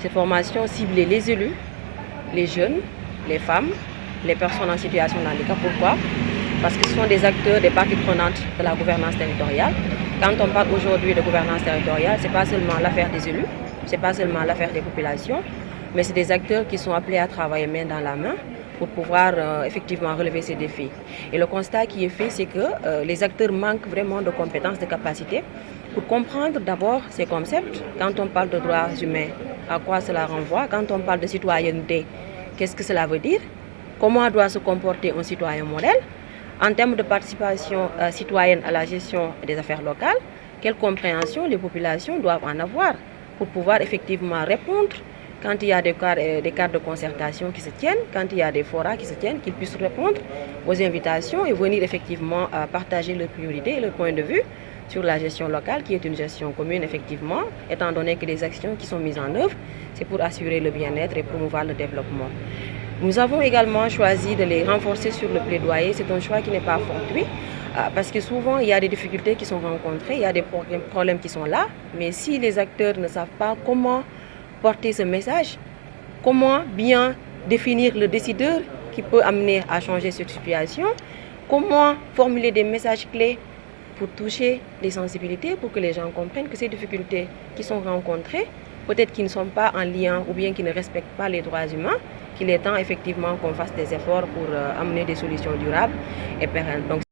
Cette formation ciblait les élus, les jeunes, les femmes, les personnes en situation de handicap. Pourquoi? Parce que ce sont des acteurs, des parties prenantes de la gouvernance territoriale. Quand on parle aujourd'hui de gouvernance territoriale, ce n'est pas seulement l'affaire des élus, ce n'est pas seulement l'affaire des populations, mais c'est des acteurs qui sont appelés à travailler main dans la main pour pouvoir effectivement relever ces défis. Et le constat qui est fait, c'est que les acteurs manquent vraiment de compétences, de capacités pour comprendre d'abord ces concepts. Quand on parle de droits humains, à quoi cela renvoie? Quand on parle de citoyenneté, qu'est-ce que cela veut dire? Comment doit se comporter un citoyen modèle? En termes de participation citoyenne à la gestion des affaires locales, quelle compréhension les populations doivent en avoir pour pouvoir effectivement répondre quand il y a des cadres de concertation qui se tiennent, quand il y a des forats qui se tiennent, qu'ils puissent répondre aux invitations et venir effectivement partager leurs priorités et leurs points de vue sur la gestion locale, qui est une gestion commune, effectivement, étant donné que les actions qui sont mises en œuvre, c'est pour assurer le bien-être et promouvoir le développement. Nous avons également choisi de les renforcer sur le plaidoyer. C'est un choix qui n'est pas fortuit, parce que souvent, il y a des difficultés qui sont rencontrées, il y a des problèmes qui sont là, mais si les acteurs ne savent pas comment porter ce message, comment bien définir le décideur qui peut amener à changer cette situation, comment formuler des messages clés pour toucher les sensibilités, pour que les gens comprennent que ces difficultés qui sont rencontrées, peut-être qu'ils ne sont pas en lien ou bien qu'ils ne respectent pas les droits humains, qu'il est temps effectivement qu'on fasse des efforts pour amener des solutions durables et pérennes. Donc,